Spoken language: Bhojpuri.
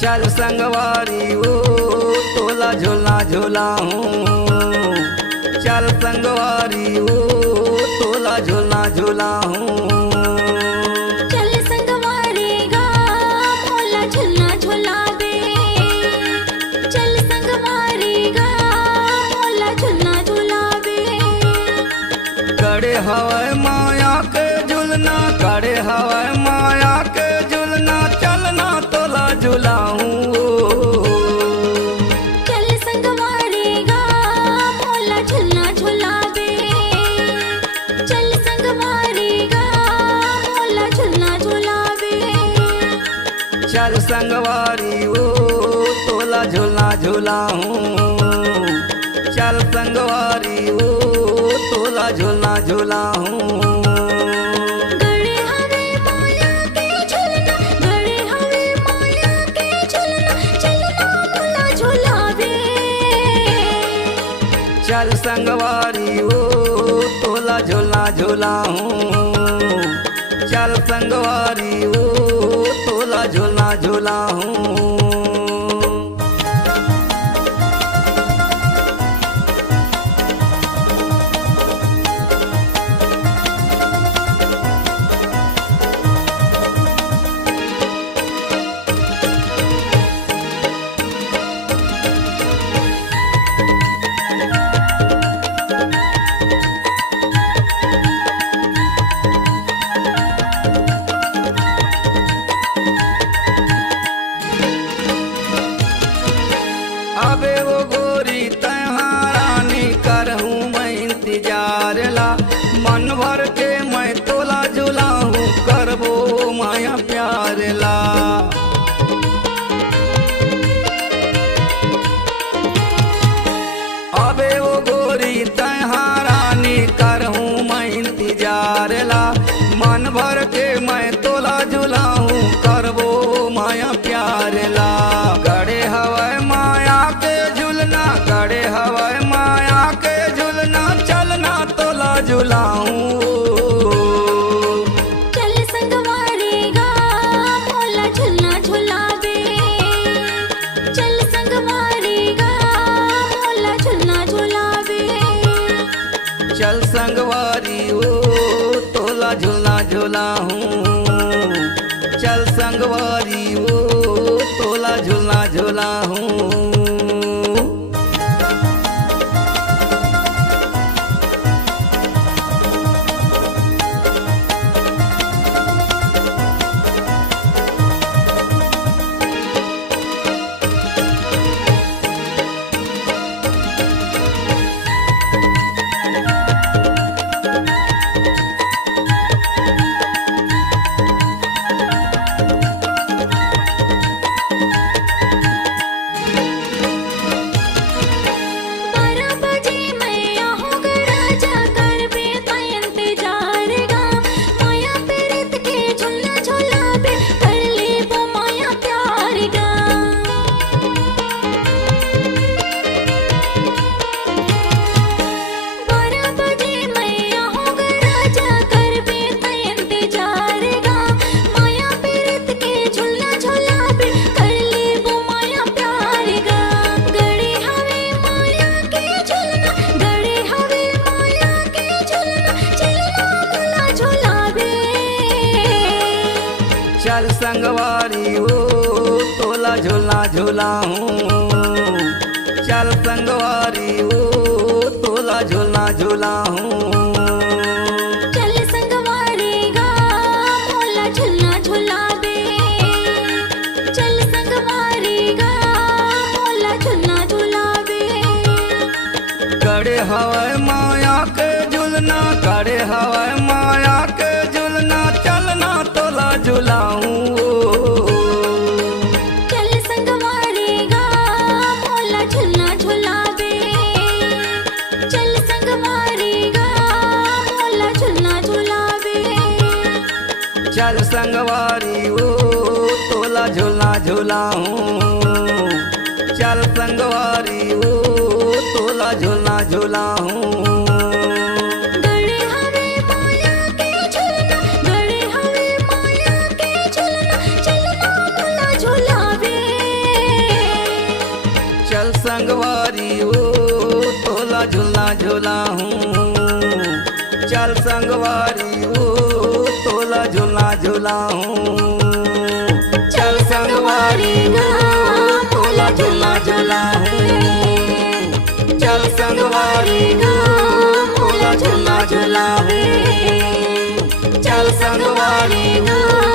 चल संगवारी ओ तोला झूला झूला हूँ। चल संगवारी ओ तोला झूला झूला हूँ। चल संगवारी गा मोला झुलना झुलावे। चल संगवारी गा मोला झुलना झुलावे। करे हवाए माया के झुलना, करे हवाए माया के झुलना, चलना तोला झुलाऊं। चल संगवारी गा मोला झुलना झुलावे। चल संगवारी गा मोला झुलना झुलावे। चल संगवारी ओ तोला झूला झूलाऊं। चल संगवारी ओ तोला झूला झूलाऊं। गड़े हवे माया के झुलना, गड़े हवे माया के झुलना, चलना मोला झुलावे। चल संगवारी ओ तोला झूला झूलाऊं। चल संगवारी ओ तोला झूला झूलाऊं। अबे वो गोरी तहारानी करहूँ मैं इंतजार ला। मन भर के मैं तोला झुलाऊं, करबो माया प्यार ला। अबे वो गोरी तहारानी करहूँ मैं इंतजार ला। मन भर के मैं तोला झुलाऊं, करबो माया प्यार ला। गड़े हवाए माया के झुलना, गड़े हवाए माया के झुलना, चलना तोला झुलाऊं। चल संगवारी गा मोला झुलना झुलावे। चल संगवारी गा मोला झुलना झुलावे। चल संगवारी ओ तोला झूला झूलाऊं। चल संगवारी ओ तोला झूला झूलाऊं। चल संगवारी ओ तोला झूला झूलाऊं। चल संगवारी ओ तोला झूला झूलाऊं। चल संगवारी गा मोला झुलना झुलावे। चल संगवारी गा मोला झुलना झुलावे। गड़े हवाए माया के झुलना, गड़े हवाए माया के झुलना, चलना तोला झुलाऊं। चल संगवारी गा मोला झुलना झुलावे। चल संगवारी गा मोला झुलना झुलावे। चल संगवारी ओ तोला झूला झूलाऊं। चल संगवारी ओ तोला झूला झूलाऊं। गड़े हवे माया के झुलना, गड़े हवे माया के झुलना, चलना मोला झुलावे। झूला हूँ। चल संगवारी ओ तोला झूला झूला हूँ। चल संगवारी ओ तोला झूला झूला हूँ। चल संगवारी ओ तोला झूला झूला हूँ। चल संगवारी ओ